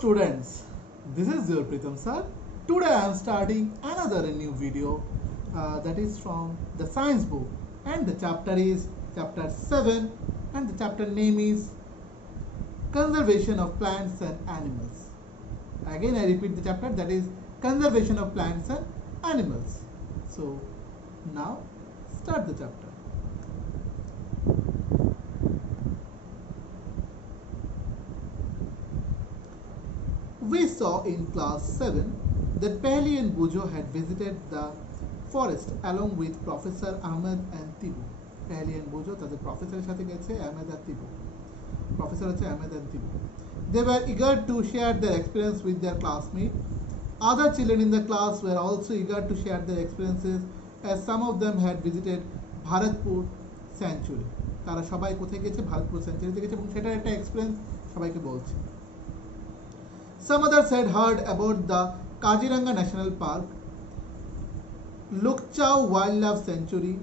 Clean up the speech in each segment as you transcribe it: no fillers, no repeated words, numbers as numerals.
students, this is your Pritam sir. Today I am starting another new video that is from the science book, and the chapter is chapter 7, and the chapter name is conservation of plants and animals. Again I repeat the chapter, that is conservation of plants and animals. So now start the chapter. We saw in class 7 that Pehli and Bujo had visited the forest along with Professor Ahmed and Tibu. Pehli and Bujo তাদের প্রফেসরের সাথে গেছে, Ahmed and Tibu. Professor হচ্ছে Ahmed and Tibu. They were eager to share their experience with their classmates. Other children in the class were also eager to share their experiences as some of them had visited Bharatpur Sanctuary. তারা সবাই কোথায় গেছে? ভারতপুর সেঞ্চুরিতে গেছে এবং সেটার একটা এক্সপেরিয়েন্স সবাইকে বলছে। Some others had heard about the Kaziranga National Park, Lukchau Wildlife Sanctuary,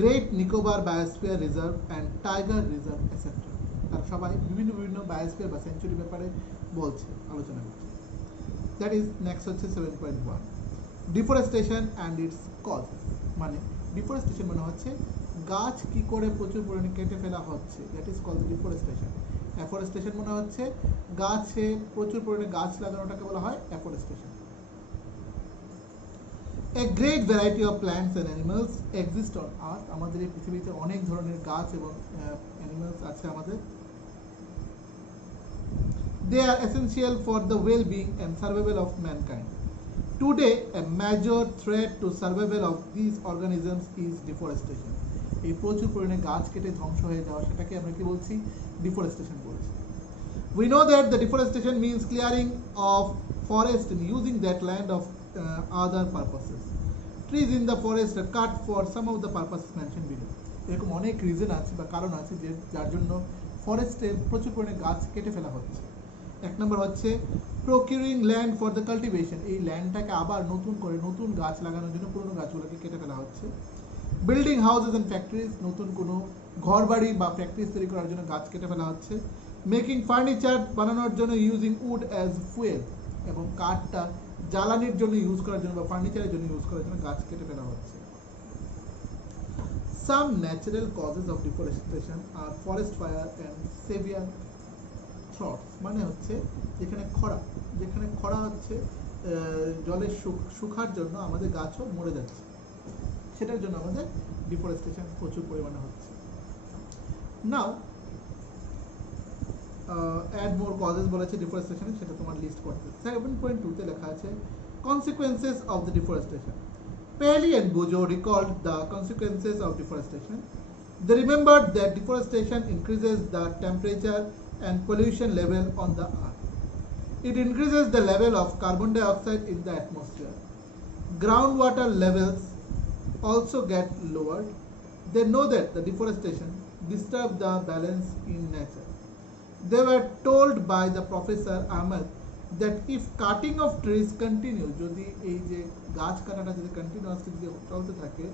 Great Nicobar Biosphere Reserve and Tiger Reserve, etc. তারা সবাই বিভিন্ন বিভিন্ন বায়োস্ফিয়ার বা সেঞ্চুরি ব্যাপারে বলছে, আলোচনা করছে। দ্যাট ইজ নেক্সট হচ্ছে 7.1 ডিফরেস্টেশন অ্যান্ড ইটস কজ। মানে ডিফরেস্টেশন মানে হচ্ছে গাছ কি করে প্রচুর পরিমাণে কেটে ফেলা হচ্ছে, that is called deforestation. Afforestation মনে হচ্ছে গাছে প্রচুর পরিমাণে গাছ লাগানোটাকে বলা হয় afforestation. A great variety of plants and animals exist on earth. আমাদের এই পৃথিবীতে অনেক ধরনের গাছ এবং অ্যানিমালস আছে আমাদের। They are essential for the well-being and survival of mankind. Today, a major threat to survival of these organisms is deforestation. এই প্রচুর পরিমাণে গাছ কেটে ধ্বংস হয়ে যাওয়া, সেটাকে আমরা কি বলছি? ডিফরেস্টেশন বলছি। We know that the deforestation means clearing of forest and using that land of other purposes. Trees in the forest are cut for some of the purposes mentioned below. এরকম অনেক রিজন আছে বা কারণ আছে যে যার জন্য ফরেস্টে প্রচুর পরিমাণে গাছ কেটে ফেলা হচ্ছে। এক নম্বর হচ্ছে procuring land for the cultivation, এই ল্যান্ডটাকে আবার নতুন করে নতুন গাছ লাগানোর জন্য পুরনো গাছগুলোকে কেটে ফেলা হচ্ছে। বিল্ডিং হাউসেস অ্যান্ড ফ্যাক্টরিজ, নতুন কোনো ঘর বাড়ি বা ফ্যাক্টরিজ তৈরি করার জন্য গাছ কেটে ফেলা হচ্ছে। মেকিং ফার্নিচার বানানোর জন্য ইউজিং উড অ্যাজ ফুয়েল, এবং কাঠটা জ্বালানির জন্য ইউজ করার জন্য বা ফার্নিচারের জন্য ইউজ করার জন্য গাছ কেটে ফেলা হচ্ছে। Some natural causes of deforestation are forest fire and severe droughts. মানে হচ্ছে যেখানে খরা হচ্ছে, জলের শুকার জন্য আমাদের গাছও মরে যাচ্ছে, সেটার জন্য আমাদের ডিফরেস্টেশন প্রচুর পরিমাণে হচ্ছে। নাও অ্যাড মোর কজেস বলেছে ডিফরেস্টেশন, সেটা তোমার লিস্ট করতে। 7.2 তে লেখা আছে consequences of the deforestation. Pehli and Bujo recalled the consequences of deforestation. They remembered that deforestation increases the temperature and pollution level on the earth. It increases the level of carbon dioxide in the atmosphere. Groundwater levels also get lowered. They know that the deforestation disturbs the balance in nature. They were told by the Professor Ahmed that if cutting of trees continue, যদি এই যে গাছ কাটাটা যদি কন্টিনিউয়াসলি যদি চলতে থাকে,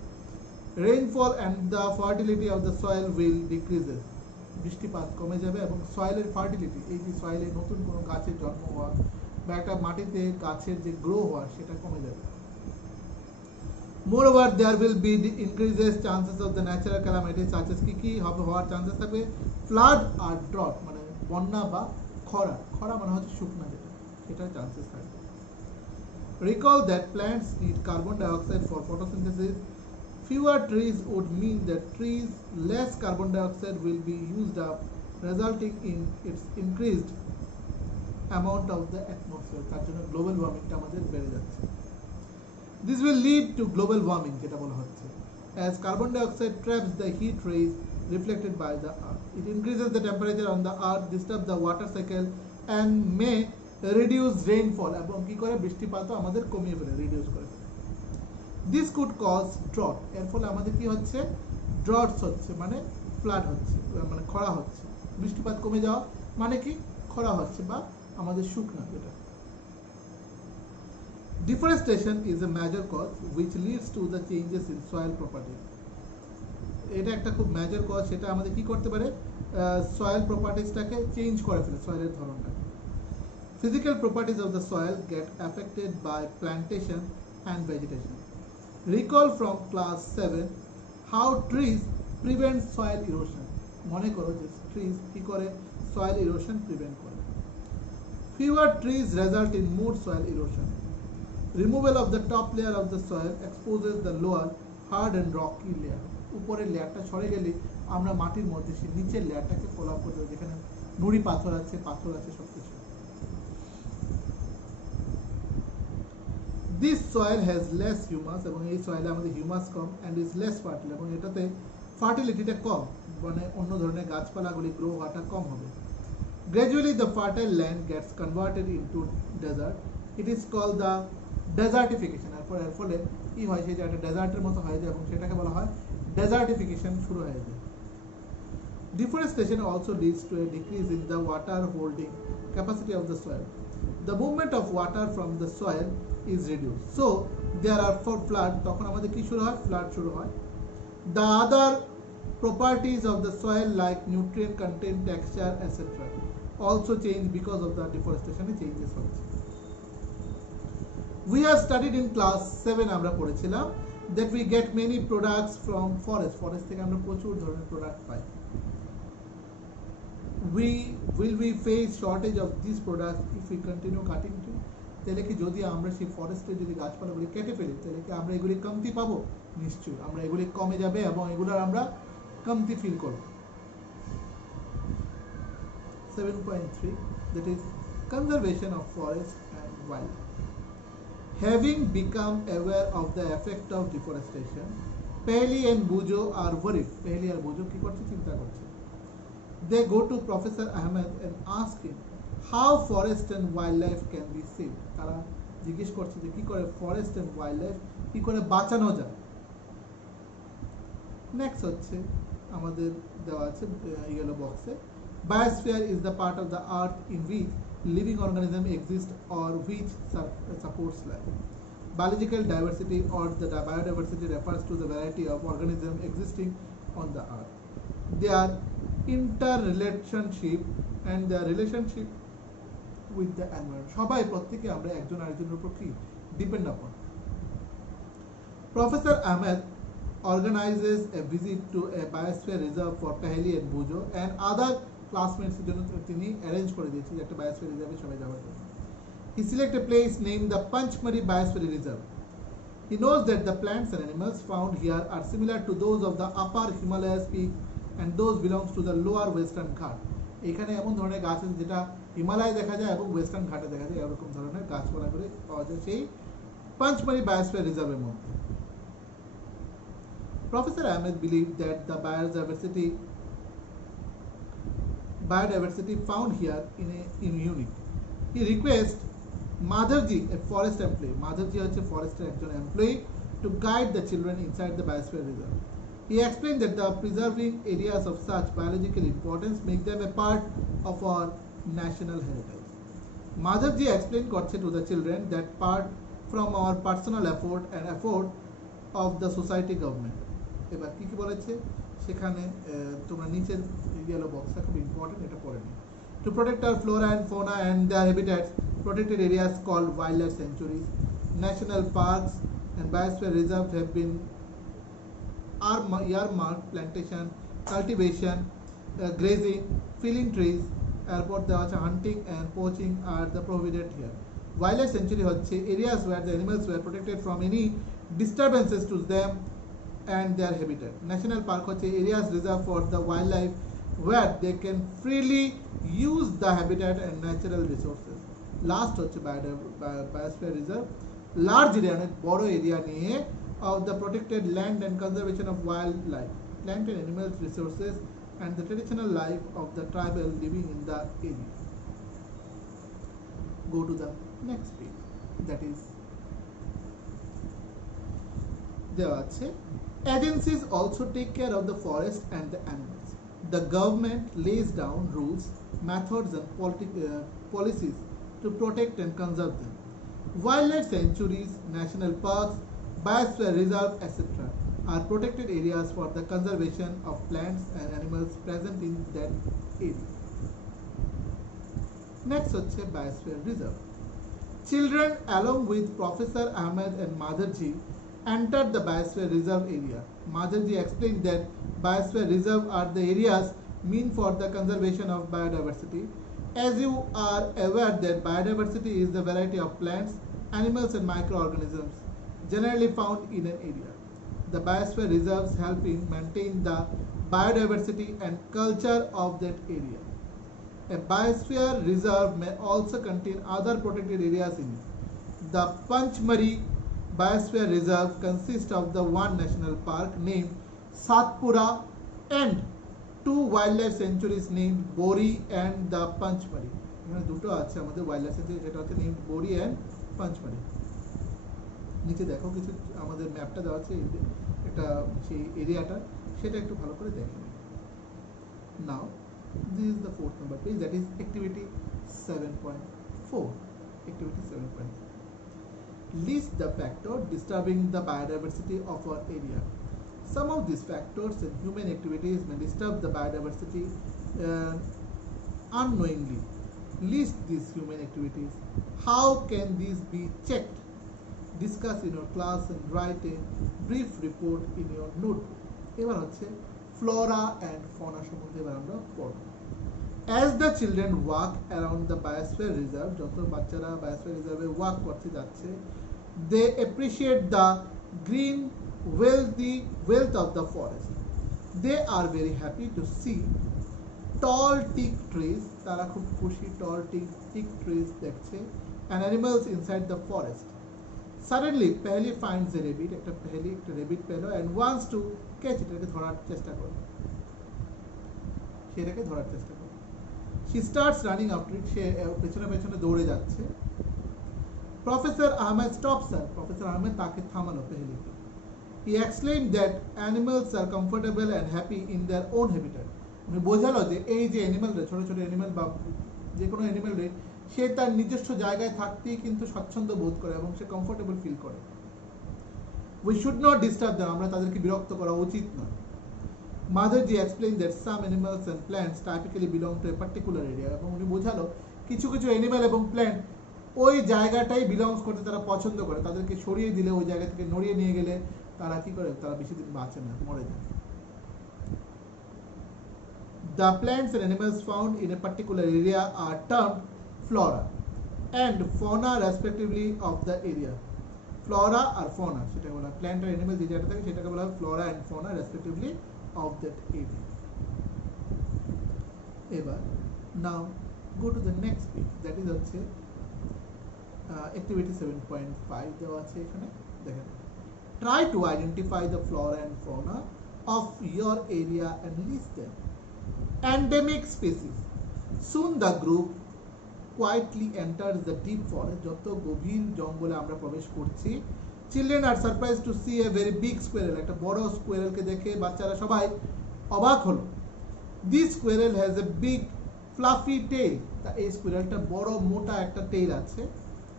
rainfall and the fertility of the soil will decreases, বৃষ্টিপাত কমে যাবে এবং সয়েলের ফার্টিলিটি, এই যে সয়েলে নতুন কোনো গাছের জন্ম হওয়া বা একটা মাটিতে গাছের যে গ্রো হওয়া, সেটা কমে যাবে। Moreover, there will be the increases chances of the natural calamities such as কি হবে হওয়ার চান্সেস থাকবে, ফ্লাড আর ড্রট, মানে বন্যা বা খরা মানে হচ্ছে শুকনা, সেটার চান্সেস থাকবে। Recall that plants need carbon dioxide for photosynthesis. Fewer trees would mean that less carbon dioxide will be used up, resulting in its increased amount of the atmosphere. তার জন্য গ্লোবাল ওয়ার্মিংটা আমাদের বেড়ে যাচ্ছে। This will lead to global warming, যেটা বলা হচ্ছে, as carbon dioxide traps the heat rays reflected by the earth. It increases the temperature on the earth, disturbs the water cycle and may reduce rainfall, এবং কি করে বৃষ্টিপাতও আমাদের কমিয়ে ফেলে, রিডিউস করে ফেলে। This could cause drought, এর ফলে আমাদের কি হচ্ছে? ড্রটস হচ্ছে, মানে ফ্লাড হচ্ছে, মানে খরা হচ্ছে। বৃষ্টিপাত কমে যাওয়া মানে কি? খরা হচ্ছে বা আমাদের শুকনা যেটা। Deforestation is a major cause which leads to the changes in soil properties. এটা একটা খুব মেজর কজ, সেটা আমাদের কি করতে পারে? সয়েল প্রপার্টিজটাকে চেঞ্জ করে ফেলে, সয়েলের ধরনটাকে। Physical properties of the soil get affected by plantation and vegetation. Recall from class 7 how trees prevent soil erosion. মনে করো যে trees কি করে soil erosion prevent করে. Fewer trees result in more soil erosion. Removal of the top layer of the soil exposes the lower hard and rocky layer. উপরের লেয়ারটা সরে গেলে আমরা মাটির মধ্যে সেই নিচের লেয়ারটাকে ফলো আপ করতে পারি, যেখানে নুড়ি পাথর আছে সবকিছু। This soil has less humus এবং এই সয়েলে আমাদের হিউমাস কম and is less fertile এবং এটাতে ফার্টিলিটিটা কম, মানে অন্য ধরনের গাছপালাগুলি গ্রো হওয়াটা কম হবে। Gradually the fertile land gets converted into desert. It is called the desertification. এর ফলে কি হয়, সেই জায়গাটা ডেজার্টের মতো হয়ে যায় এবং সেটাকে বলা হয় desertification শুরু হয়ে যায়। Deforestation also leads to a decrease in the water holding capacity of the soil. The movement of water from the soil is reduced. So there are for flood, তখন আমাদের কি শুরু হয়, flood শুরু হয়। The other properties of the soil like nutrient content, texture, etc. also change because of the deforestation changes হচ্ছে। We have studied in class 7 আমরা পড়েছিলাম that we get many products from forest থেকে আমরা প্রচুর ধরনের প্রোডাক্ট পাই। Will we face shortage of these products if we continue cutting trees? তাহলে কি যদি আমরা সেই ফরেস্টে যদি গাছপালাগুলি কেটে ফেলি তাহলে কি আমরা এগুলি কমতি পাবো? নিশ্চয়ই, আমরা এগুলি কমে যাবে এবং এগুলোর আমরা কমতি ফিল করব। 7.3 that is conservation of forest and wildlife. Having become aware of the effect of deforestation, Pehli and Bujo are worried. Pehli আর বুজো কি করছে, চিন্তা করছে। They go to Professor Ahmed and ask him how forest and wildlife can be saved. তারা জিজ্ঞেস করছে যে কি করে ফরেস্ট এন্ড ওয়াইল্ডলাইফ কি করে বাঁচানো যায়। নেক্সট হচ্ছে আমাদের দেওয়া আছে ইয়েলো বক্সে, biosphere is the part of the earth in which living organism exist or which supports life. Biological diversity or the biodiversity refers to the variety of organisms existing on the earth. Their interrelationship and their relationship with the environment. সবাই প্রত্যেকে আমরা একজন আরেকজনের উপর কি ডিপেন্ড আপন। Professor Ahmed organizes a visit to a biosphere reserve for Pehli and Bujo and other classmates এর জন্য তিনি অ্যারেঞ্জ করে দিয়েছে যে একটা বায়োস্ফিয়ার রিজার্ভে সবাই যাওয়ার জন্য। He selected a place named the Panchmari Biosphere Reserve. He knows that the plants and animals found here are similar to those of the upper Himalayas peak and those belongs to the lower western Ghat. এখানে এমন ধরনের গাছ আছে যেটা হিমালয়ে দেখা যায় এবং ওয়েস্টার্ন ঘাটে দেখা যায়, এরকম ধরনের গাছপালাগুলি পাওয়া যায় সেই পাঁচমারি বায়োস্ফিয়ার রিজার্ভের মধ্যে। Professor Ahmed believed that the biodiversity found here in unique. He requests Madhavji, a forest employee, Madhavji হচ্ছে ফরেস্টের একজন employee, to guide the children inside the biosphere reserve. He explained that the preserving areas of such biological importance make them a part of our national heritage. Madhavji explained করছে to the children that part from our personal effort and effort of the society government. এবার কি কি বলেছে সেখানে তোমরা নিচের ইয়েলো বক্সটা খুব ইম্পর্টেন্ট, এটা পড়ে নিও। To protect our flora and fauna and their habitats, protected areas called wildlife sanctuaries, national parks and biosphere reserves have been earmarked plantation, cultivation, grazing, felling trees, airport দেওয়া আছে, hunting and poaching are the prohibited here. Wildlife sanctuary হচ্ছে areas where the animals were protected from any disturbances to them and their habitat. National park হচ্ছে areas reserved for the wildlife where they can freely use the habitat and natural resources. Last হচ্ছে biosphere reserve, large area, অনেক বড় এরিয়া নিয়ে of the protected land and conservation of wildlife, plant and animal resources and the traditional life of the tribal living in the area. Go to the next page, that is দেওয়া আছে, agencies also take care of the forest and the animals. The government lays down rules, methods and policies to protect and conserve them. Wildlife sanctuaries, national parks, biosphere reserves, etc. are protected areas for the conservation of plants and animals present in that area. Next হচ্ছে biosphere reserve. Children, along with Professor Ahmed and Madharji, entered the Biosphere Reserve area. Madharji explained that Biosphere Reserve are the areas meant for the conservation of biodiversity. As you are aware that biodiversity is the variety of plants, animals and microorganisms generally found in an area. The Biosphere Reserves help in maintain the biodiversity and culture of that area. A biosphere reserve may also contain other protected areas in it. The Panchmari Biosphere Reserve consists of the one national park named Satpura and two wildlife sanctuaries named Bori and the Panchmari. এখানে দুটো আছে আমাদের wildlife sanctuary, যেটা হচ্ছে named Bori and Panchmari. নিচে দেখো কিছু আমাদের ম্যাপটা দেওয়া আছে, এটা সেই এরিয়াটা, সেটা একটু ভালো করে দেখে নিন। Now this is the fourth number page, that is activity 7.4. Activity 7.4. List the factors disturbing the biodiversity of our area. Some of these factors and human activities may disturb the biodiversity unknowingly. List these human activities. How can these be checked? Discuss in your class and write a brief report in your notebook. এবার হচ্ছে flora and fauna সম্বন্ধে এবার আমরা পড়ব। As the children walk around the biosphere reserve, যত বাচ্চারা biosphere reserve এ walk করতে যাচ্ছে, they appreciate the green wealth of the forest. They are very happy to see tall teak trees, তারা খুব খুশি tall teak trees দেখছে, and animals inside the forest. Suddenly Paheli finds a rabbit, একটা rabbit পেলো and wants to catch it, এটাকে ধরার চেষ্টা করে, সেটাকে ধরার চেষ্টা করে। She starts running after it, সে পেছনে পেছনে দৌড়ে যাচ্ছে। Professor Ahmed stops her, Professor Ahmed তাকে থামালো পেহেলিকে। He explained that animals are comfortable and happy in their own habitat. উনি বোঝালো যে এই যে অ্যানিমালরা, ছোট ছোট অ্যানিমাল বা যে কোনো অ্যানিমালরে, সে তার নিজস্ব জায়গায় থাকতেই কিন্তু স্বচ্ছন্দ বোধ করে এবং সে কমফোর্টেবল ফিল করে। We should not disturb them, আমরা তাদেরকে বিরক্ত করা উচিত না। Madharji explained that some animals and plants typically belong to a particular area, এবং উনি বোঝালো কিছু কিছু অ্যানিমাল এবং প্ল্যান্ট ওই জায়গাটাই বিলংস করতে তারা পছন্দ করে, তাদেরকে সরিয়ে দিলে, ওই জায়গা থেকে নড়িয়ে নিয়ে গেলে তারা কি করে, তারা বেশি দিন বাঁচে না, মরে যায়। The plants and animals found in a particular area are termed flora and fauna respectively of the area. Flora আর fauna, সেটা বলা প্ল্যান্ট আর অ্যানিমাল যে জায়গাটা থাকে সেটাকে বলা হয় flora and fauna respectively of that area. এবার now go to the next page, that is হচ্ছে activity 7.5 দেওয়া আছে এখানে, দেখেন। Try to identify the flora and fauna of your area and list them. Endemic species. Soon the group quietly enters the deep forest. যত গভীর জঙ্গলে আমরা প্রবেশ করছি, children are surprised to see a very big squirrel. একটা বড় স্কোয়ারেলকে দেখে বাচ্চারা সবাই অবাক হলো। This squirrel has a big fluffy tail. তা এই স্কোয়ারেলটা বড় মোটা একটা টেইল আছে,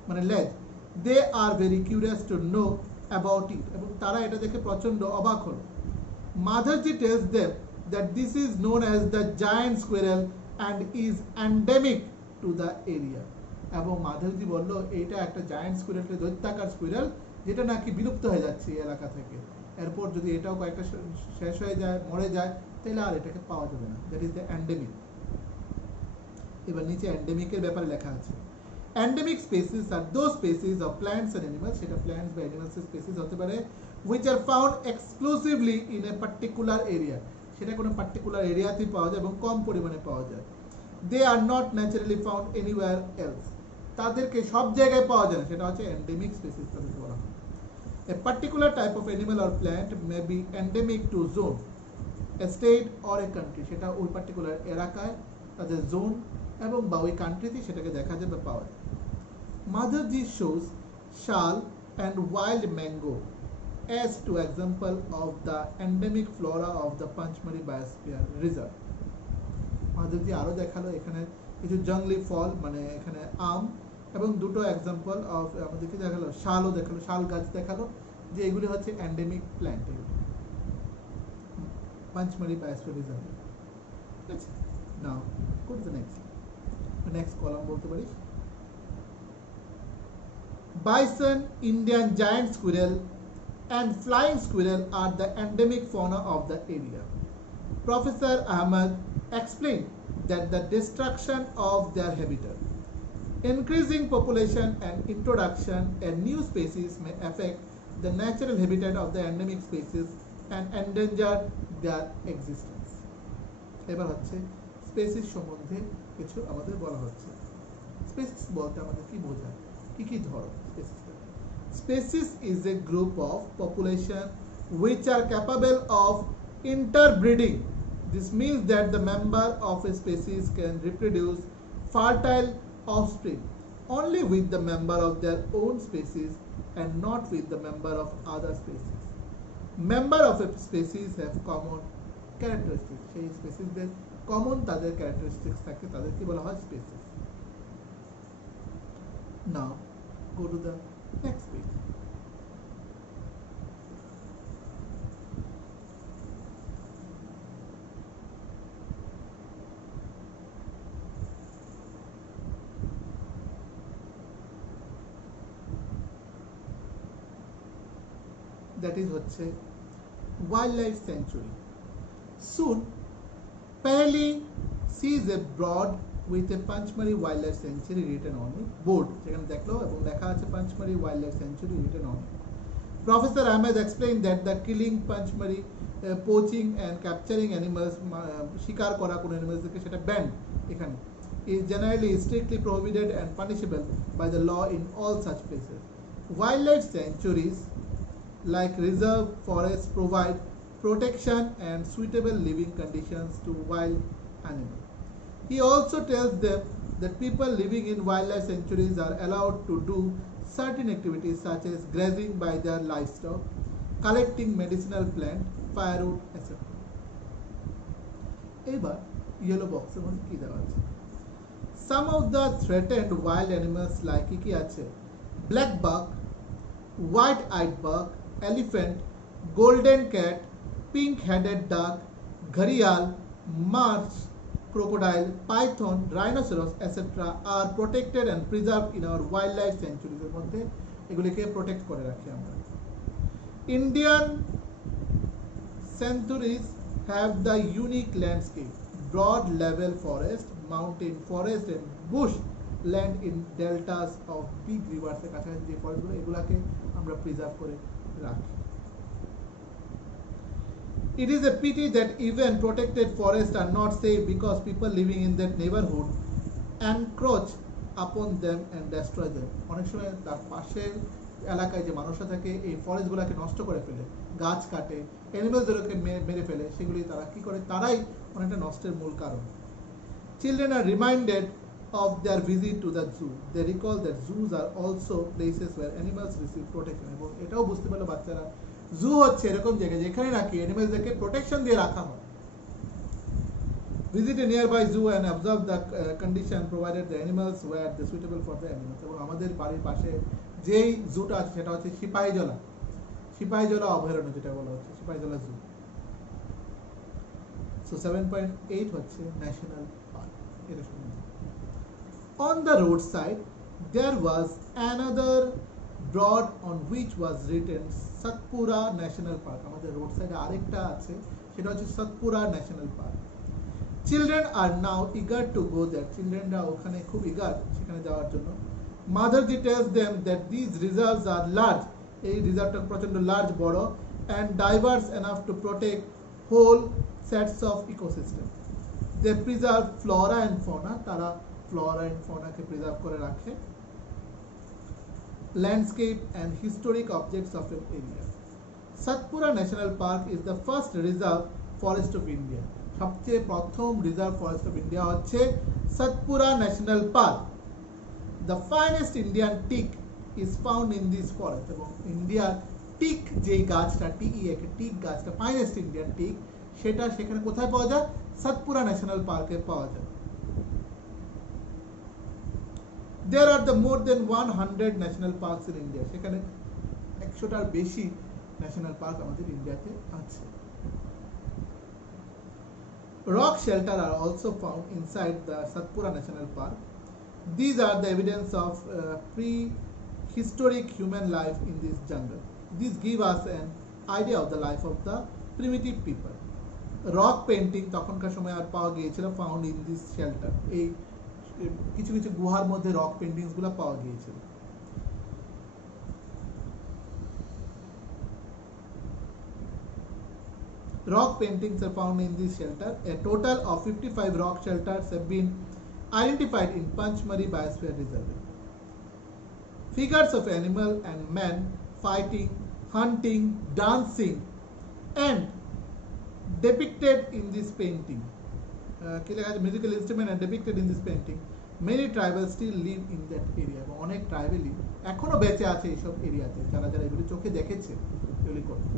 মানে লেজ। They are very curious to know about it, এবং তারা এটা দেখে প্রচন্ড অবাক হলো। Madharji tells them that this is known as the giant squirrel and is endemic to the area. এবং মাধবজি বলল এটা একটা জায়ান্ট স্কুইরেল, দৈত্যাকার স্কুইরেল, যেটা নাকি বিলুপ্ত হয়ে যাচ্ছে এই এলাকা থেকে। এরপর যদি এটাও কয়েকটা শেষ হয়ে যায়, মরে যায়, তাহলে আর এটাকে পাওয়া যাবে না। That is the endemic. এবার নিচে এন্ডেমিকের ব্যাপারে লেখা আছে। Endemic species are those species of plants and animals, সেটা plants বা animals species হতে পারে, which are found exclusively in a particular area, সেটা কোনো পার্টিকুলার এরিয়াতেই পাওয়া যায় এবং কম পরিমাণে পাওয়া যায়। They are not naturally found anywhere else, তাদেরকে সব জায়গায় পাওয়া যায় না, সেটা হচ্ছে endemic species তাদেরকে বলা হয়। A particular type of animal or plant may be endemic to zone, a state or a country, সেটা ওই পার্টিকুলার এলাকায় তাদের জোন এবং বা ওই কান্ট্রিতে সেটাকে দেখা যায় বা পাওয়া যায়। Madharji shows shal and wild mango as two example of the endemic flora of the Panchmari Biosphere Reserve. Madharji আরো দেখালো এখানে কিছু জঙ্গলি ফল, মানে এখানে আম, এবং দুটো এক্সাম্পল অফ আমাদেরকে দেখালো, শালও দেখালো, শাল গাছ দেখালো, যে এগুলি হচ্ছে endemic plant Panchmari Biosphere Reserve. Now go to the next. Next column বলতে পারি bison, Indian giant squirrel and flying squirrel are the endemic fauna of the area. Professor Ahmed explained that the destruction of their habitat, increasing population and introduction of new species may affect the natural habitat of the endemic species and endanger their existence. এবার হচ্ছে স্পেসিস সম্বন্ধে কিছু আমাদের বলা হচ্ছে স্পেসিস বলতে আমাদের কি বোঝায় কি ধরন species is a group of population which are capable of interbreeding. This means that the member of a species can reproduce fertile offspring only with the member of their own species and not with the member of other species. Member of a species have common characteristics. সেই স্পেসিসদের কমন তাদের ক্যারেক্টারিস্টিক্স থাকে তাদেরকে বলা হয় species Now go to the next page. That is হচ্ছে wildlife sanctuary. Soon Paheli sees a broad with a Panchmari wildlife sanctuary written on it. Board যেখানে দেখলো এবং লেখা আছে Panchmari wildlife sanctuary written on it. Professor Ahmed explained that the killing Panchmari, poaching and capturing animals, শিকার করা কোন animalsকে সেটা banned এখানে is generally strictly prohibited and punishable by the law in all such places. Wildlife sanctuaries like reserve forests provide protection and suitable living conditions to wild animals. He also tells them that people living in wildlife sanctuaries are allowed to do certain activities such as grazing by their livestock, collecting medicinal plants, firewood, etc. এবার yellow box এর মধ্যে কি দেওয়া আছে Some of the threatened wild animals like কি আছে black buck, white-eyed buck, elephant, golden cat, pink-headed duck, gharial, marsh, crocodile, python, rhinoceros, etc. are protected and preserved in our wildlife sanctuaries এর মধ্যে এগুলিকে প্রোটেক্ট করে রাখি আমরা Indian sanctuaries have the unique landscape broad level forest mountain forest and bush land in deltas of big rivers এর কাছাকাছি যে ফরেস্টগুলো এগুলাকে আমরা প্রিজার্ভ করে রাখি It is a pity that even protected forests are not safe because people living in that neighborhood encroach upon them and destroy them. অনেক সময় তার পাশের এলাকায় যে মানুষরা থাকে এই ফরেস্টগুলোকে নষ্ট করে ফেলে গাছ কাটে অ্যানিমালসগুলোকে মেরে ফেলে সেগুলি তারা কি করে তারাই অনেকটা নষ্টের মূল কারণ Children are reminded of their visit to the zoo. They recall that zoos are also places where animals receive protection. এবং এটাও বুঝতে পারলো বাচ্চারা জু হচ্ছে এরকম জায়গা যেখানে নাকি অ্যানিমালসদেরকে প্রোটেকশন দিয়ে রাখা হয় Visit a nearby zoo and observe the condition provided the animals were suitable for the animals. এবং আমাদের বাড়ির পাশে যেই জুটা আছে সেটা হচ্ছে সিপাহীজলা অভয়ারণ্য যেটা বলা হচ্ছে সিপাহীজলা জু So 7.8 হচ্ছে ন্যাশনাল পার্ক এটা শুনুন On the roadside there was another broad on which was written Satpura National Park. আমাদের রোড সাইডে আরেকটা আছে সেটা হচ্ছে Satpura National Park. Children are now eager to go there. Childrenরা ওখানে খুব eager সেখানে যাওয়ার জন্য. Motherji tells them that these reserves are large. এই রিজার্ভটা প্রচন্ড লার্জ বড় and diverse enough to protect whole sets of ecosystem. They preserve flora and fauna. তারা flora and fauna কে preserve করে রাখে. Landscape and historic objects of an area. Satpura National Park is the first reserve forest of India. সবচেয়ে প্রথম reserve forest of India হচ্ছে Satpura National Park. The finest Indian teak is found in this forest. এবং ইন্ডিয়ার টিক যেই গাছটা টিক গাছটা finest Indian tick সেটা সেখানে কোথায় পাওয়া যায় Satpura National Park-এ পাওয়া যায় There are the more than 100 national parks in India. সেখানে 100টার বেশি ন্যাশনাল পার্ক আমাদের ইন্ডিয়াতে আছে Rock shelter are also found inside the Satpura National Park. These are the evidence of prehistoric human life in this jungle. These give us an idea of the life of the primitive people. Rock painting তখনকার সময় আর পাওয়া গিয়েছিল found in this shelter, এই কিছু কিছু গুহার মধ্যে রক পেন্টিংসগুলো পাওয়া গিয়েছিল। Rock paintings are found in this shelter. A total of 55 rock shelters have been identified in Panchmari Biosphere Reserve. Figures of animal and men fighting, hunting, dancing, and depicted in this painting. Musical instruments are depicted in this painting. Many tribals still live in that area. অনেক ট্রাইবালই এখনো বেঁচে আছে এইসব এরিয়াতে, যারা যারা এগুলো চোখে দেখেছে এগুলি করতে।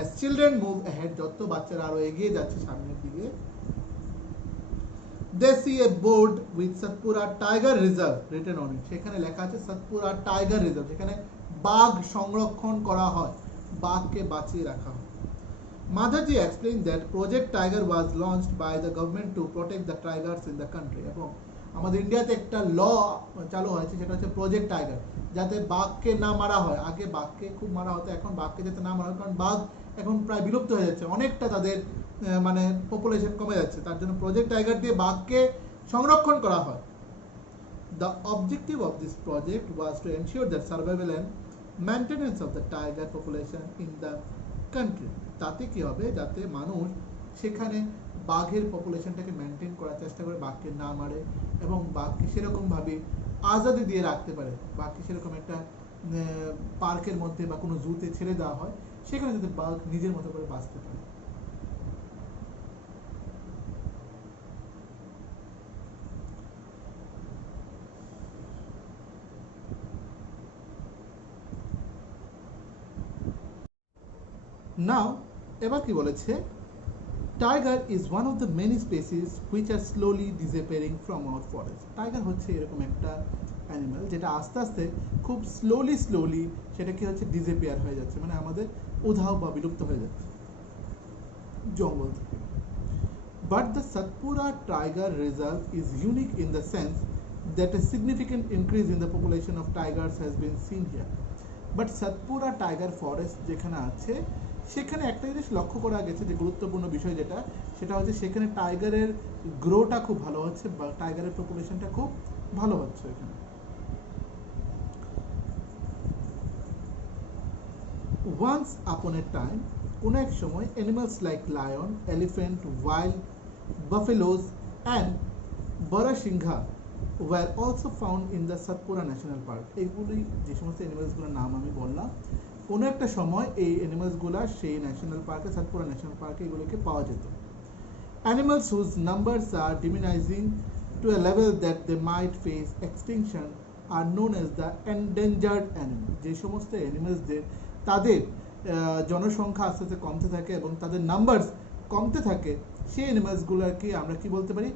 As children move ahead, যত বাচ্চারা আরো এগিয়ে যাচ্ছে সামনের দিকে, they see a board with Satpura Tiger Reserve written on it. সেখানে লেখা আছে Satpura Tiger Reserve, যেখানে বাঘ সংরক্ষণ করা হয়, বাঘকে বাঁচিয়ে রাখা হয়। Madhaji explained that Project Tiger was launched by the government to protect the tigers in the country. এবং আমাদের ইন্ডিয়াতে একটা ল চালু হয়েছে, সেটা হচ্ছে প্রজেক্ট টাইগার, যাতে বাঘকে না মারা হয়। আগে বাঘকে খুব মারা হতো, এখন বাঘকে যাতে না মারা হয়, কারণ বাঘ এখন প্রায় বিলুপ্ত হয়ে যাচ্ছে, অনেকটা তাদের মানে পপুলেশন কমে যাচ্ছে, তার জন্য প্রজেক্ট টাইগার দিয়ে বাঘকে সংরক্ষণ করা হয়। The objective of this project was to ensure that survival and maintenance of the tiger population in the country. তাতে কি হবে, যাতে মানুষ সেখানে বাঘের পপুলেশনটাকে মেনটেন করার চেষ্টা করে, বাঘকে না মারে এবং বাঘকে সেরকমভাবে আজাদি দিয়ে রাখতে পারে। বাঘকে সেরকম একটা পার্কের মধ্যে বা কোনো জুতে ছেড়ে দেওয়া হয়, সেখানে যাতে বাঘ নিজের মতো করে বাঁচতে পারে। Now, এবার কি বলেছে, tiger is one of the many species which are slowly disappearing from our forest. Tiger হচ্ছে এরকম একটা অ্যানিমাল যেটা আস্তে আস্তে খুব স্লোলি সেটা কি হচ্ছে, ডিসঅ্যাপিয়ার হয়ে যাচ্ছে, মানে আমাদের উধাও বা বিলুপ্ত হয়ে যাচ্ছে জঙ্গল থেকে। But the Satpura Tiger Reserve is unique in the sense that a significant increase in the population of tigers has been seen here. But Satpura Tiger Forest যেখানে আছে, সেখানে একটা জিনিস লক্ষ্য করা গেছে যে গুরুত্বপূর্ণ বিষয় যেটা, সেটা হচ্ছে সেখানে টাইগারের গ্রোটা খুব ভালো হচ্ছে বা টাইগারের পপুলেশনটা খুব ভালো হচ্ছে এখানে। Once upon a time, কোনো এক সময় animals like lion, elephant, wild buffaloes and barasingha were also found in the Satpura National Park. এইগুলি যে সমস্ত অ্যানিমালসগুলোর নাম আমি বললাম, কোনো একটা সময় এই অ্যানিমালসগুলো সেই ন্যাশনাল পার্কে, সাতপুরা ন্যাশনাল পার্কে এগুলোকে পাওয়া যেত। Animals whose numbers are diminishing to a level that they might face extinction are known as the endangered animal. যে সমস্ত অ্যানিমালসদের তাদের জনসংখ্যা আস্তে আস্তে কমতে থাকে এবং তাদের নাম্বারস কমতে থাকে, সেই অ্যানিমালসগুলোকে আমরা কি বলতে পারি,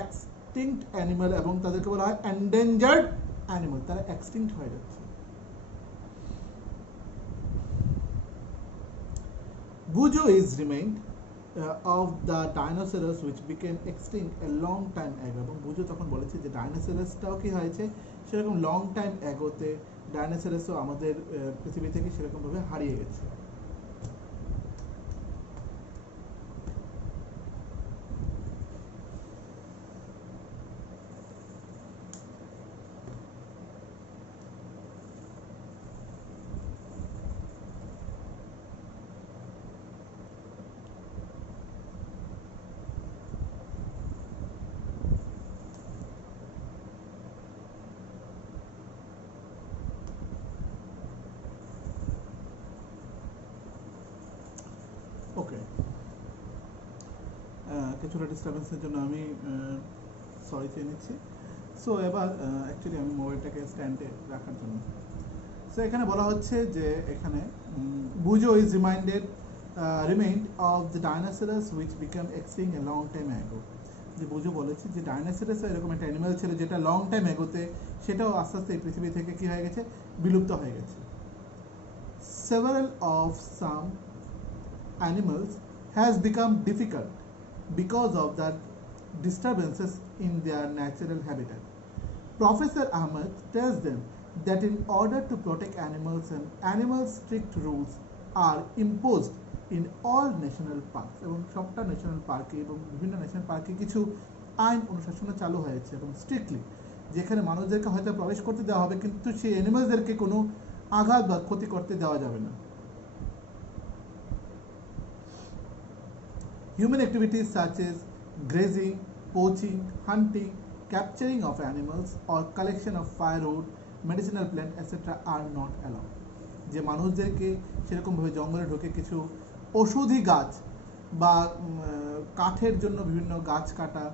এক্সটিংক্ট অ্যানিমাল, এবং তাদেরকে বলা হয় এন্ডেঞ্জার্ড অ্যানিমাল, তারা এক্সটিংক্ট হয়ে যাচ্ছে। Bujo is remained of the dinosaurs which became extinct a long time ago. এবং বুজো তখন বলেছে যে ডাইনোসরাসটাও কি হয়েছে, সেরকম লং টাইম এগোতে ডাইনোসরাসও আমাদের পৃথিবী থেকে সেরকমভাবে হারিয়ে গেছে। ওকে, কিছুটা ডিস্টারবেন্সের জন্য আমি সরি চেয়ে নিচ্ছি। সো এবার অ্যাকচুয়ালি আমি মোবাইলটাকে স্ট্যান্ডে রাখার জন্য, সো এখানে বলা হচ্ছে যে এখানে বুজো is remind of the dinosaurs which become extinct a long time ago. যে বুজো বলেছে যে ডাইনোসরাস এরকম একটা অ্যানিমাল ছিল যেটা লং টাইম এগোতে সেটাও আস্তে আস্তে এই পৃথিবী থেকে কী হয়ে গেছে, বিলুপ্ত হয়ে গেছে। Several of some animals has become difficult because of the disturbances in their natural habitat. Professor Ahmed tells them that in order to protect animals and animals strict rules are imposed in all national parks এবং সবটা ন্যাশনাল পার্কে এবং বিভিন্ন ন্যাশনাল পার্কে কিছু আইন অনুশাসন চালু হয়েছে এবং স্ট্রিক্টলি যেখানে মানুষদেরকে হয়তো প্রবেশ করতে দেওয়া হবে কিন্তু সেই অ্যানিমালসদেরকে কোনো আঘাত বা ক্ষতি করতে দেওয়া যাবে না Human activities such as grazing, poaching, hunting, capturing of animals or collection of firewood, medicinal plant etc. are not allowed. যে মানুষদেরকে সেরকমভাবে জঙ্গলে ঢুকে কিছু ওষুধি গাছ বা কাঠের জন্য বিভিন্ন গাছ কাটা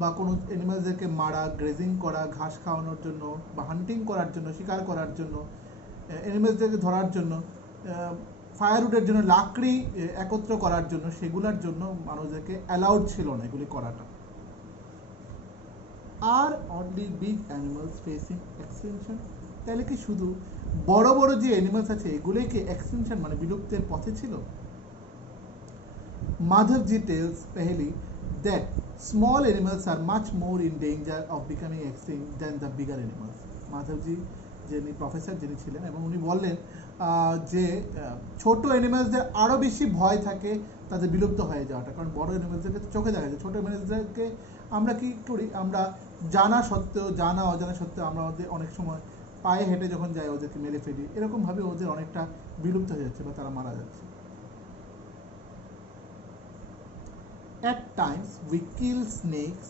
বা কোনো অ্যানিমালসদেরকে মারা গ্রেজিং করা ঘাস খাওয়ানোর জন্য বা হান্টিং করার জন্য শিকার করার জন্য অ্যানিমালসদেরকে ধরার জন্য ফায়ারউডের জন্য লাকড়ি একত্র করার জন্য সেগুলোর জন্য মানুষদেরকে অ্যালাউড ছিল না এগুলি করাটা আর only big animals facing extinction তাহলে কি শুধু বড় বড় যে অ্যানিমালস আছে এগুলোই কি এক্সটিংশন মানে বিলুপ্তির পথে ছিল Madhavji tells Paheli that small animals are much more in danger of becoming extinct than the bigger animals. Madhavji যিনি প্রফেসর যিনি ছিলেন এবং উনি বললেন যে ছোট অ্যানিমালসদের আরও বেশি ভয় থাকে তাদের বিলুপ্ত হয়ে যাওয়াটা কারণ বড় অ্যানিমালসদেরকে চোখে দেখা যায় ছোটো অ্যানিমালসদেরকে আমরা কি করি আমরা জানা সত্ত্বেও জানা অজানা সত্ত্বেও আমরা ওদের অনেক সময় পায়ে হেঁটে যখন যাই ওদেরকে মেরে ফেলি এরকমভাবে ওদের অনেকটা বিলুপ্ত হয়ে যাচ্ছে বা তারা মারা যাচ্ছে At times we kill snakes,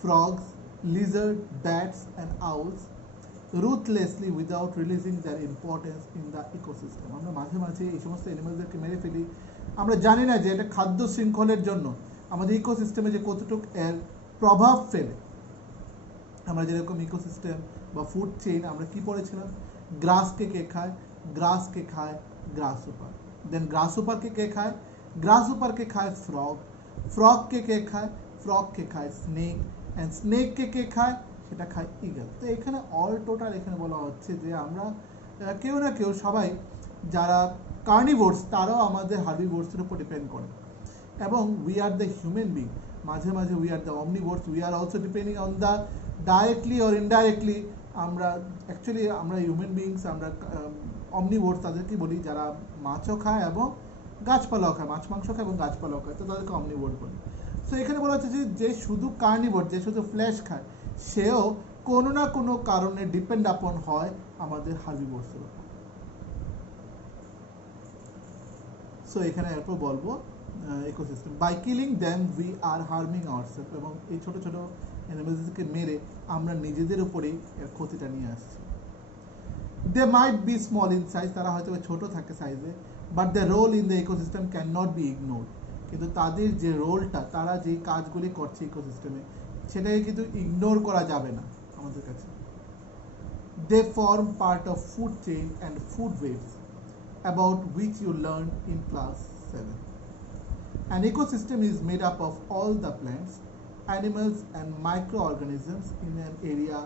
frogs, lizards, bats and owls ruthlessly without realizing their importance in the ecosystem. আমরা মাঝে মাঝে এই সমস্ত অ্যানিমালসদেরকে মেরে ফেলি আমরা জানি না যে এটা খাদ্য শৃঙ্খলের জন্য আমাদের ইকোসিস্টেমে যে কতটুকু এর প্রভাব ফেলে আমরা যেরকম ইকোসিস্টেম বা ফুড চেইন আমরা কি পড়েছিলাম গ্রাসকে কে খায় গ্রাসকে খায় গ্রাসহপার দেন গ্রাসহপারকে কে খায় গ্রাসহপারকে খায় ফ্রগ ফ্রগকে কে খায় ফ্রগকে খায় স্নেক অ্যান্ড স্নেককে কে খায় সেটা খায় ইগল তো এখানে অল টোটাল এখানে বলা হচ্ছে যে আমরা কেউ না কেউ সবাই যারা কার্নিভোরস তারাও আমাদের হার্বিভোরসের উপর ডিপেন্ড করে এবং we are the human being মাঝে মাঝে we are the omnivores we are also depending on the directly or indirectly আমরা অ্যাকচুয়ালি আমরা হিউম্যান বিংস আমরা অমনিভোরস তাদেরকে বলি যারা মাছও খায় এবং গাছপালাও খায় মাছ মাংস খায় এবং গাছপালাও খায় তো তাদেরকে অমনিভোর বলি সো এখানে বলা হচ্ছে যে শুধু কার্নিভোর যে শুধু ফ্ল্যাশ খায় সেও কোনো না কোনো কারণে ডিপেন্ড আপন হয় আমাদের হার্বিভোরসের উপর সো এখানে এরপর বলবো ecosystem by killing them we are harming ourself এবং এই ছোটো ছোটো অ্যানিমালসকে মেরে আমরা নিজেদের উপরেই এর ক্ষতিটা নিয়ে আসছি they might be small in size তারা হয়তো ছোটো থাকে সাইজে but the role in the ecosystem can not be ignored কিন্তু তাদের যে রোলটা তারা যে কাজগুলি করছে ইকোসিস্টেমে সেটাকে কিন্তু ইগনোর করা যাবে না আমাদের কাছে they form part of food chain and food webs about which you learned in class 7. An ecosystem is made up of all the plants, animals and microorganisms in an area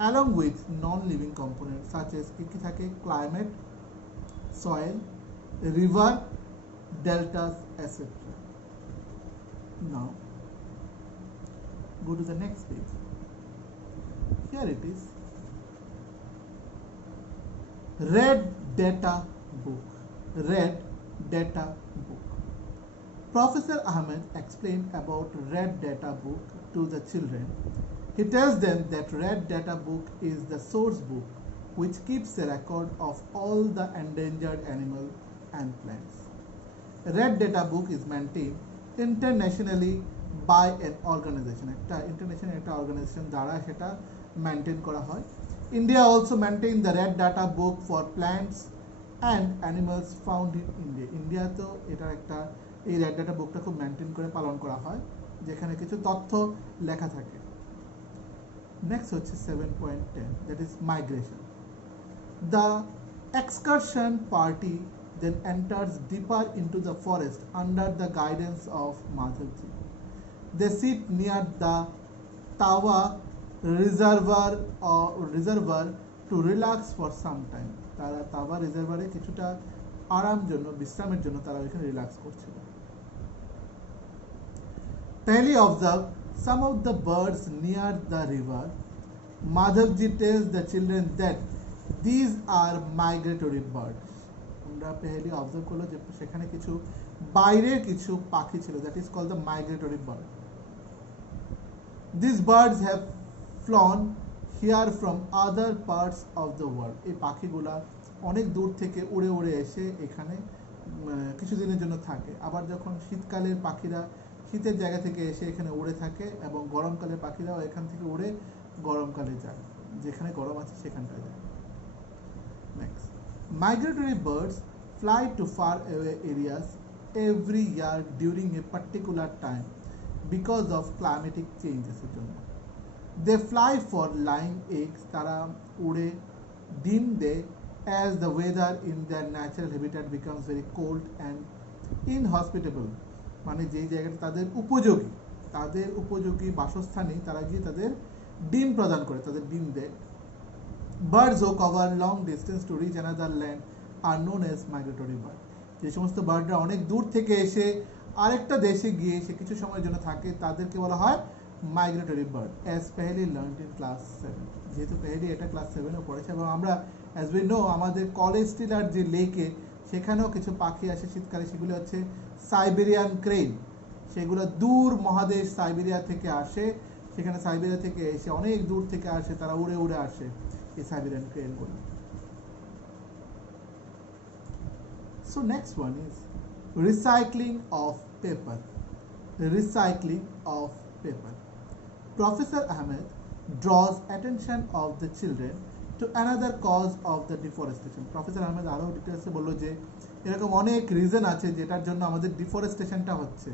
along with non-living components such as climate, soil, river, deltas, etc. Now, go to the next page. Here it is. Red Data Book. Red Data Book. Professor Ahmed explained about Red Data Book to the children. He tells them that Red Data Book is the source book which keeps a record of all the endangered animals and plants. Red Data Book is maintained internationally by an organization. International organization দ্বারা সেটা maintain করা হয়. India also maintains the Red Data Book for plants and animals found in India. India তো এটা একটা এই red data বুকটা খুব মেনটেন করে পালন করা হয় যেখানে কিছু তথ্য লেখা থাকে নেক্সট হচ্ছে 7.10 that is migration. The excursion party then enters deeper into the forest under the guidance of Madhavji. They sit near the Tawa reservoir to relax for some time. তারা তাওয়া রিজার্ভারে কিছুটা আরাম জন্য বিশ্রামের জন্য তারা ওইখানে রিল্যাক্স করছিল Paheli observed some of the birds near the river Madhavji tells the children that these are migratory birds. আমরা পেহেলি অবজার্ভ করলো যে সেখানে কিছু বাইরের কিছু পাখি ছিল, that is called the migratory bird. These birds have flown here from other parts of the world. এই পাখিগুলা অনেক দূর থেকে উড়ে উড়ে এসে এখানে কিছুদিনের জন্য থাকে. আবার যখন শীতকালের পাখিরা শীতের জায়গা থেকে এসে এখানে উড়ে থাকে এবং গরমকালের পাখিরাও এখান থেকে উড়ে গরমকালে যায়, যেখানে গরম আছে সেখানটায় যায়. Next, migratory birds fly to far away areas every year during a particular time because of climatic changes এর জন্য. They fly for laying eggs, তারা উড়ে ডিম দেয় as the weather in their natural habitat becomes very cold and inhospitable. মানে যেই জায়গাটা তাদের উপযোগী বাসস্থানে তারা গিয়ে তাদের ডিম প্রদান করে, তাদের ডিম দেয়. Birds who cover long distance to reach another land are known as migratory birds. যে সমস্ত বার্ডরা অনেক দূর থেকে এসে আরেকটা দেশে গিয়ে সে কিছু সময়ের জন্য থাকে তাদেরকে বলা হয় migratory bird. As Pehli learned in class 7, যেহেতু পেহেলি এটা ক্লাস 7-এও পড়েছে এবং আমরা অ্যাজ উই নো আমাদের কলেজ স্টিলার যে লেকে সেখানেও কিছু পাখি আসে শীতকালে, সেগুলো হচ্ছে সাইবেরিয়ান ক্রেন. সেগুলো দূর মহাদেশ সাইবেরিয়া থেকে আসে, সেখানে সাইবেরিয়া থেকে এসে অনেক দূর থেকে আসে, তারা উড়ে উড়ে আসে এই সাইবেরিয়ান ক্রেনগুলো. So next one is recycling of paper. Recycling of paper. Professor Ahmed draws attention of the children to another cause of the deforestation. Professor Ahmed আরো ডিটেইলসে বলল যে এরকম অনেক রিজন আছে যেটার জন্য আমাদের ডিফরেস্টেশনটা হচ্ছে,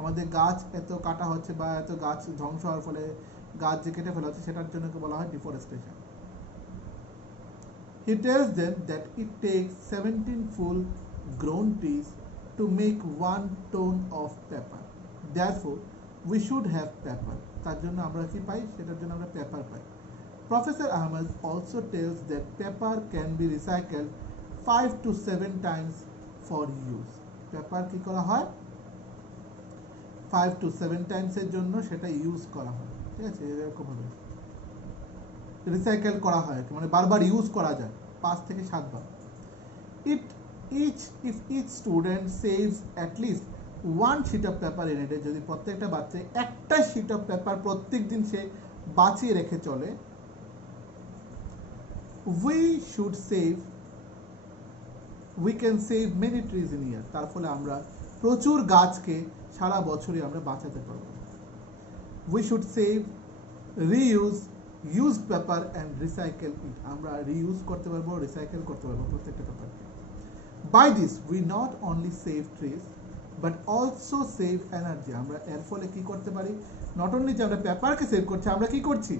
আমাদের গাছ এত কাটা হচ্ছে বা এত গাছ ধ্বংস হওয়ার ফলে গাছ যে কেটে ফেলা হচ্ছে সেটার জন্য বলা হয় deforestation. He tells them that it takes 17 full grown trees to make 1 ton of paper. Therefore, we should have paper. তার জন্য আমরা কি পাই? সেটার জন্য আমরা পেপার পাই. Professor Ahmed also tells that paper can be recycled 5 to 7 times for use. পেপার কি করা হয়? 5 to 7 times এর জন্য সেটা ইউজ করা হয়. ঠিক আছে, এরকম হবে রিসাইকেল করা হয়, মানে বারবার ইউজ করা যায় 5 থেকে 7 বার. If each student saves at least 1 sheet of paper in a day, যদি প্রত্যেকটা বাচ্চা একটা শীট অফ পেপার প্রত্যেক দিন সে বাঁচিয়ে রেখে চলে, we can save many trees in a year. তার ফলে আমরা প্রচুর গাছকে সারা বছরই আমরা বাঁচাতে পারবো. We should save, reuse used paper and recycle it. আমরা রিইউজ করতে পারবো, রিসাইকেল করতে পারবো প্রত্যেকটা পেপারকে. By this we not only save trees but also save energy. আমরা এর ফলে কি করতে পারি? নট অনলি যে আমরা পেপারকে সেভ করছি, আমরা কি করছি?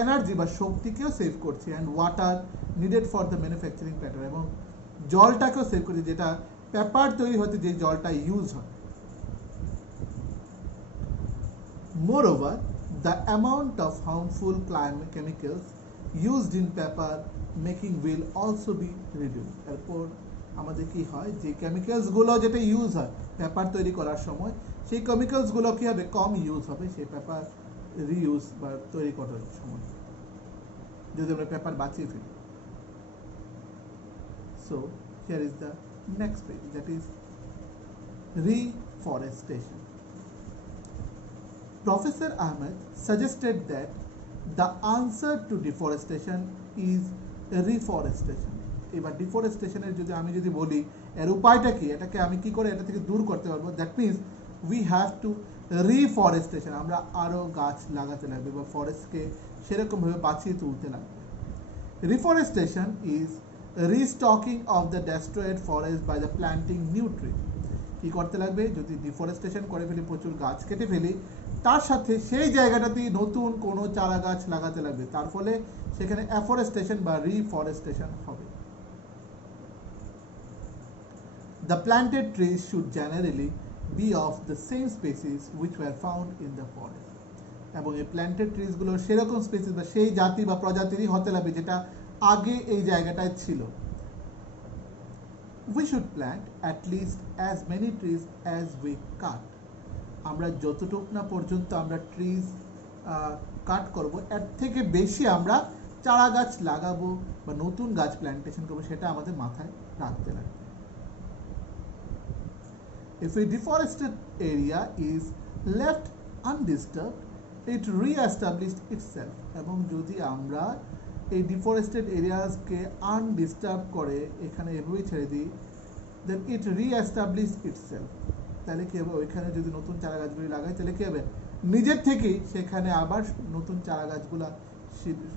এনার্জি বা শক্তিকেও সেভ করছি, and water needed for the manufacturing paper, এবং জলটাকেও সেভ করছি, যেটা পেপার তৈরি হতে যে জলটা ইউজ হয়. Moreover, the amount of harmful chemicals used in paper making will also be reduced. এরপর আমাদের কি হয়, যে কেমিক্যালসগুলো যেটা ইউজ হয় পেপার তৈরি করার সময়, সেই কেমিক্যালসগুলো কি হবে? কম ইউজ হবে সেই পেপার রিইউজ বা তৈরি করার সময়, যদি আমরা পেপার বাঁচিয়ে ফেলি. So here is the next page, that is reforestation. Professor Ahmed suggested that the answer to deforestation is reforestation. এবার ডিফরেস্টেশনের আমি যদি বলি এর উপায়টা কি, এটাকে আমি কি করে এটা থেকে দূর করতে পারবো, that means we have to reforestation, আমরা আরও গাছ লাগাতে লাগবে বা ফরেস্টকে সেরকমভাবে বাঁচিয়ে তুলতে লাগবে. Reforestation is restocking of the destroyed forest by the planting new tree. কী করতে লাগবে? যদি ডিফরেস্টেশন করে ফেলি, প্রচুর গাছ কেটে ফেলি, তার সাথে সেই জায়গাটাতেই নতুন কোনো চারা গাছ লাগাতে লাগবে, তার ফলে সেখানে অ্যাফরেস্টেশন বা রিফরেস্টেশন হবে. The planted trees should generally be of the same species which were found in the forest. এবং এই প্ল্যান্টেড ট্রিজগুলো সেরকম স্পেসিস বা সেই জাতি বা প্রজাতিরই হতে লাগবে যেটা আগে এই জায়গাটায় ছিল. We should plant at least as many trees as we cut. আমরা যতটুক না পর্যন্ত আমরা ট্রিজ কাট করব, এর থেকে বেশি আমরা চারা গাছ লাগাবো বা নতুন গাছ প্ল্যান্টেশন করবো, সেটা আমাদের মাথায় রাখতে লাগবে। If a deforested area is left undisturbed, it re-established itself. এবং যদি আমরা এই ডিফরেস্টেড এরিয়াসকে আনডিস্টার্ব করে এখানে এভাবেই ছেড়ে দিই, then it re-established itself. তাহলে কি হবে, ওইখানে যদি নতুন চারা গাছগুলি লাগাই তাহলে কি হবে, নিজের থেকেই সেখানে আবার নতুন চারা গাছগুলা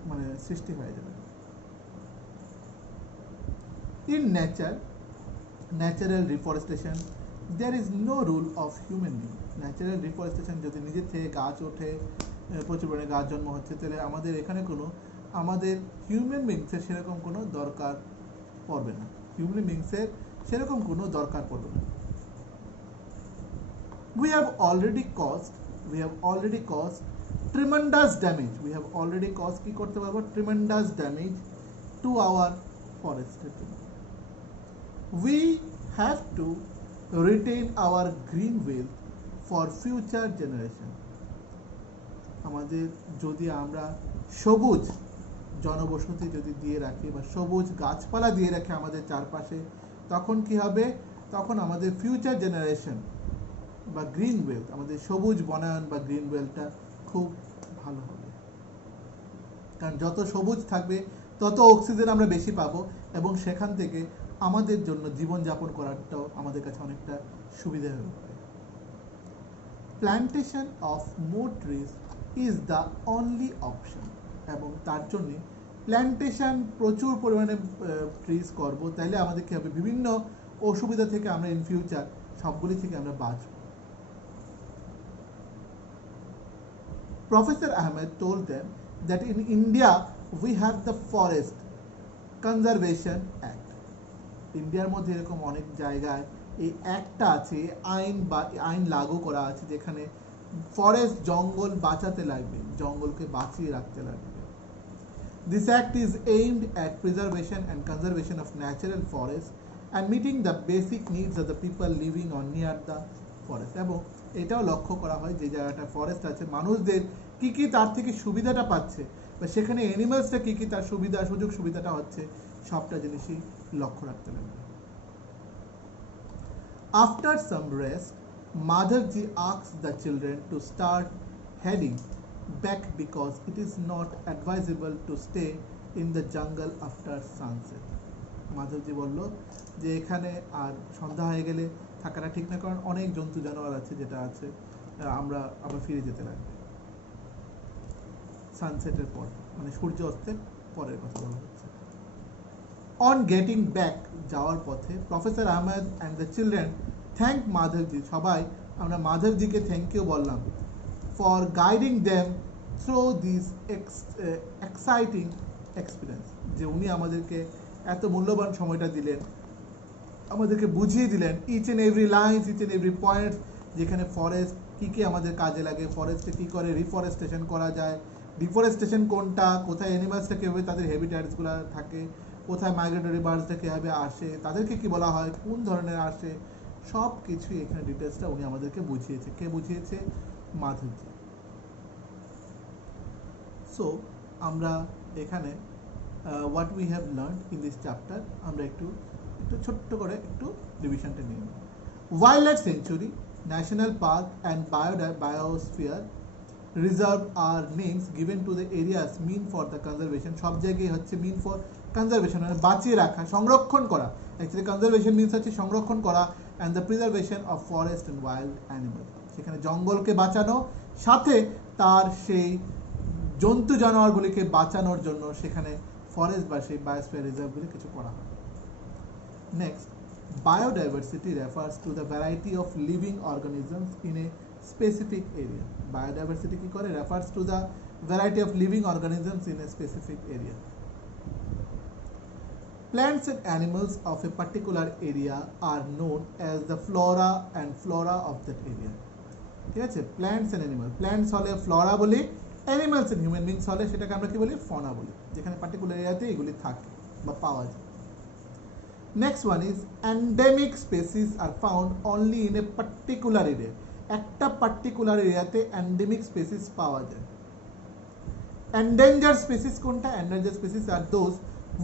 মানে সৃষ্টি হয়ে যাবে। In nature, natural reforestation, there is no rule of human being. Natural reforestation যদি নিজের থেকে গাছ ওঠে, প্রচুর পরিমাণে গাছ জন্ম হচ্ছে, তাহলে আমাদের এখানে আমাদের হিউম্যান বিংসের সেরকম কোনো দরকার পড়বে না, হিউম্যান বিংসের সেরকম কোনো দরকার পড়বে না। We have already caused tremendous damage. We have already caused কি করতে পারবো, tremendous damage to our forest. We have to retain our green wealth for future generation. আমাদের যদি আমরা সবুজ জনবসতি যদি দিয়ে রাখি বা সবুজ গাছপালা দিয়ে রাখি আমাদের চারপাশে, তখন কি হবে, তখন আমাদের ফিউচার জেনারেশন বা গ্রিন ওয়েলথ, আমাদের সবুজ বনায়ন বা গ্রিন ওয়েলথটা খুব ভালো হবে। কারণ যত সবুজ থাকবে তত অক্সিজেন আমরা বেশি পাবো এবং সেখান থেকে আমাদের জন্য জীবনযাপন করাটাও আমাদের কাছে অনেকটা সুবিধা হয়ে পড়ে। Plantation of more trees is the only option. এবং তার জন্যে প্ল্যান্টেশন প্রচুর পরিমাণে ট্রিজ করব, তাইলে আমাদের কী হবে, বিভিন্ন অসুবিধা থেকে আমরা ইন ফিউচার সবগুলি থেকে আমরা বাঁচব। Professor Ahmed told them that in India we have the Forest Conservation Act. ইন্ডিয়ার মধ্যে এরকম অনেক জায়গায় এই অ্যাক্টটা আছে, আইন লাগু করা আছে, যেখানে ফরেস্ট জঙ্গল বাঁচাতে লাগবে, জঙ্গলকে বাঁচিয়ে রাখতে লাগবে। This act is aimed at preservation and conservation of natural forests and meeting the basic needs of the people living on near the forest. এবং এটাও লক্ষ্য করা হয় যে জায়গাটা ফরেস্ট আছে মানুষদের কি কি তার থেকে সুবিধাটা পাচ্ছে বা সেখানে অ্যানিমালসটা কি কি তার সুযোগ সুবিধাটা হচ্ছে, সবটা জিনিসই লক্ষ্য রাখতে লাগবে। After some rest, Madhavji asks the children to start heading back because it is not advisable to stay in the jungle after sunset. Madhabji বলল যে এখানে আর সন্ধ্যা হয়ে গেলে থাকাটা ঠিক না, কারণ অনেক জন্তু জানোয়ার আছে যেটা আছে, আমরা আবার ফিরে যেতে লাগবে সানসেটের পর, মানে সূর্য অস্তের পরের কথা বলা হচ্ছে। On getting back, যাওয়ার পথে, professor Ahmed and the children thank Madhavji, সবাই আমরা মাধবজিকে থ্যাংক ইউ বললাম, for guiding them through this exciting experience, যে উনি আমাদেরকে এত মূল্যবান সময়টা দিলেন, আমাদেরকে বুঝিয়ে দিলেন each and every lines, each and every point, যেখানে ফরেস্ট কী কী আমাদের কাজে লাগে, ফরেস্টে কী করে রিফরেস্টেশন করা যায়, ডিফরেস্টেশন কোনটা, কোথায় অ্যানিমালসটা কীভাবে তাদের হ্যাবিট্যাটসগুলো থাকে, কোথায় মাইগ্রেটরি বার্ডসটা কীভাবে আসে, তাদেরকে কী বলা হয়, কোন ধরনের আসে, সব কিছুই এখানে ডিটেলসটা উনি আমাদেরকে বুঝিয়েছে। কে বুঝিয়েছে? মাধবজি। সো আমরা এখানে what we have learned in this chapter আমরা একটু ছোট্ট করে একটু রিভিশনটা নিয়ে নেব। Wildlife sanctuary, national park and biosphere reserve are names given to the areas mean for the conservation. সব জায়গায় হচ্ছে মিন ফর কনজারভেশন, মানে বাঁচিয়ে রাখা, সংরক্ষণ করা। অ্যাকচুয়ালি কনজারভেশন মিনস হচ্ছে সংরক্ষণ করা, and the preservation of forest and wild animal, সেখানে জঙ্গলকে বাঁচানো, সাথে তার সেই জন্তু জানোয়ারগুলিকে বাঁচানোর জন্য সেখানে ফরেস্ট বা সেই বায়োস্ফিয়ার রিজার্ভগুলি কিছু করা হয়। Next, biodiversity refers to the variety of living organisms in a specific area. Biodiversity কি করে? refers to the variety of living organisms in a specific area. Plants and animals of a particular area are known as the flora and fauna of that area. ঠিক আছে, plants and animal, plants হলে ফ্লোরা বলি, animals and human beings হলে সেটাকে আমরা কি বলি? ফনা বলি, যেখানে পার্টিকুলার এরিয়াতে এগুলি থাকে বা পাওয়া যায়। Next one is endemic species are found only in a particular area. একটা পার্টিকুলার এরিয়াতে endemic species পাওয়া যায়। endangered species কোনটা? endangered species are those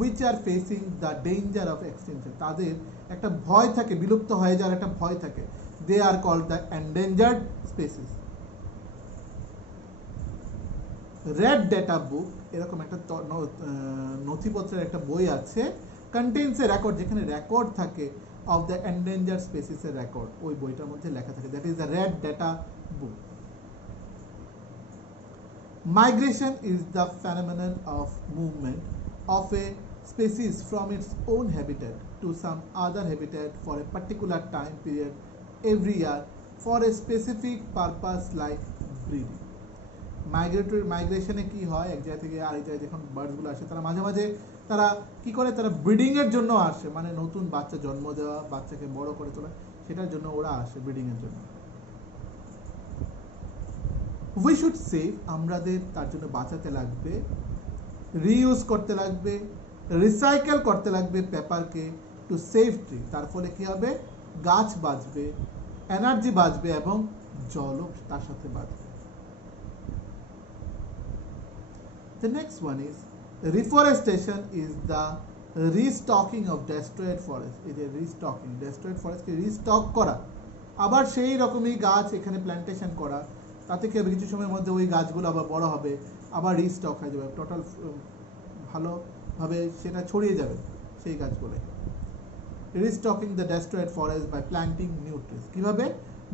which are facing the danger of extinction, তাদের একটা ভয় থাকে, বিলুপ্ত হয়ে যাওয়ার একটা ভয় থাকে, they are called the endangered species. Red data book এরকম একটা নথিপত্রের একটা বই আছে, কন্টেইনস এ রেকর্ড, যেখানে রেকর্ড থাকে অফ দ্য এন্ডেঞ্জার্ড স্পেসিস এর রেকর্ড, ওই বইটার মধ্যে লেখা থাকে, that is the red data book. Migration is the phenomenon of movement of a species from its own habitat to some other habitat for a particular time period every year for a specific purpose like breeding. মাইগ্রেশনে কি হয়, এক জায়গা থেকে আরেক জায়গায় যখন বার্ডসগুলো আসে, তারা মাঝে মাঝে তারা কি করে, তারা ব্রিডিংয়ের জন্য আসে, মানে নতুন বাচ্চা জন্ম দেওয়া, বাচ্চাকে বড় করে তোলা, সেটার জন্য ওরা আসে ব্রিডিংয়ের জন্য. উই শুড সেভ, আমাদের তার জন্য বাঁচাতে লাগবে, রিইউজ করতে লাগবে, রিসাইকেল করতে লাগবে পেপারকে, টু সেভ ট্রি, তার ফলে কি হবে, গাছ বাঁচবে, এনার্জি বাঁচবে এবং জলও তার সাথে বাঁচবে. The next one is reforestation is the restocking of destroyed forest. এই যে রিস্টকিং, destroyed forest কে রিস্টক করা, আবার সেই রকমই গাছ এখানে প্ল্যান্টেশন করা, তাতে কি হবে, কিছু সময়ের মধ্যে ওই গাছগুলো আবার বড় হবে, আবার রিস্টক হয়ে যাবে, টোটাল ভালোভাবে সেটা ছড়িয়ে যাবে সেই গাছগুলো. Restocking the destroyed forest by planting new trees, কীভাবে,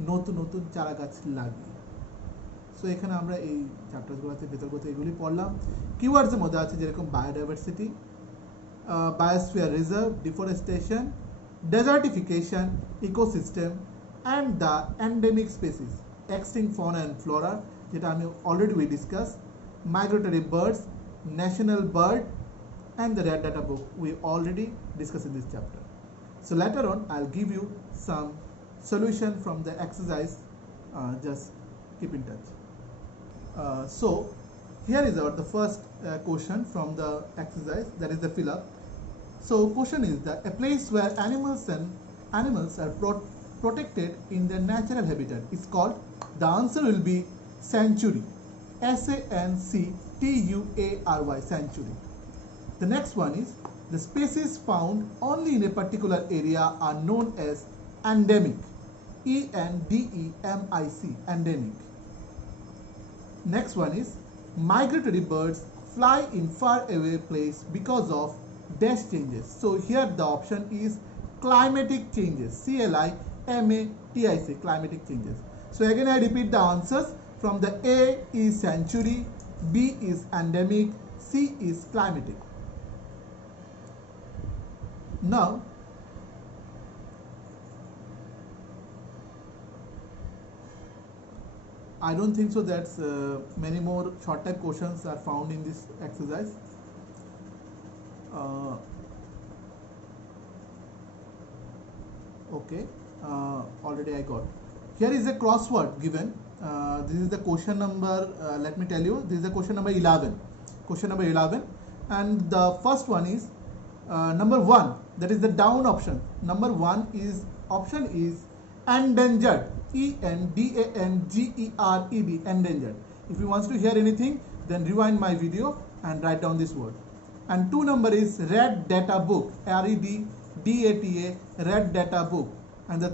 নতুন নতুন চারা গাছ লাগিয়ে. সো এখানে আমরা এই চ্যাপ্টারগুলোতে ভেতরগত এগুলি পড়লাম. কিওয়ার্ডসের মধ্যে আছে যেরকম biodiversity, biosphere reserve, deforestation, desertification, ecosystem and the endemic species, extinct fauna and flora, যেটা আমি already we discuss, migratory birds, national bird, and the red data book we already discussed in this chapter. So later on I'll give you some solution from the exercise, just keep in touch. So here is the first question from the exercise, that is the fill up. So question is that a place where animals are protected in their natural habitat is called, the answer will be sanctuary, sanctuary, sanctuary. The next one is the species found only in a particular area are known as endemic, endemic, endemic. Next one is migratory birds fly in far away place because of dash changes. So here the option is climatic changes, CLIMATIC, climatic changes. So again I repeat the answers. From the A is sanctuary, B is endemic, C is climatic. Now I don't think so that many more short type questions are found in this exercise. Okay, already I got. Here is a crossword given. This is the question number, let me tell you, this is the question number 11. Question number 11, and the first one is number 1, that is the down option. Number 1 is option is endangered, ENDANGERED, endangered. If you want to hear anything, then rewind my video and write down this word. And 2 number is red data book, REDDATA, red data book. And the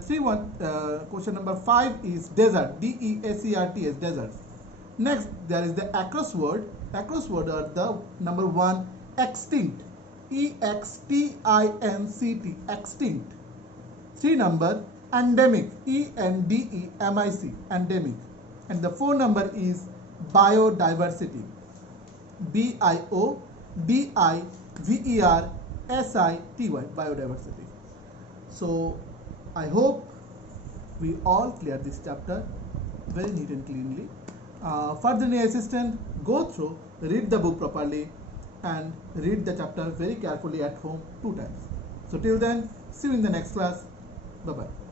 question number 5 is desert, DESERTS, desert. Next there is the across word are the number 1 extinct, EXTINCT, extinct. 3 number endemic, ENDEMIC, endemic. And the 4 number is biodiversity, BIODIVERSITY, biodiversity. So I hope we all clear this chapter very neat and cleanly. Further any assistant, go through, read the book properly and read the chapter very carefully at home 2 times. So till then, see you in the next class. Bye bye.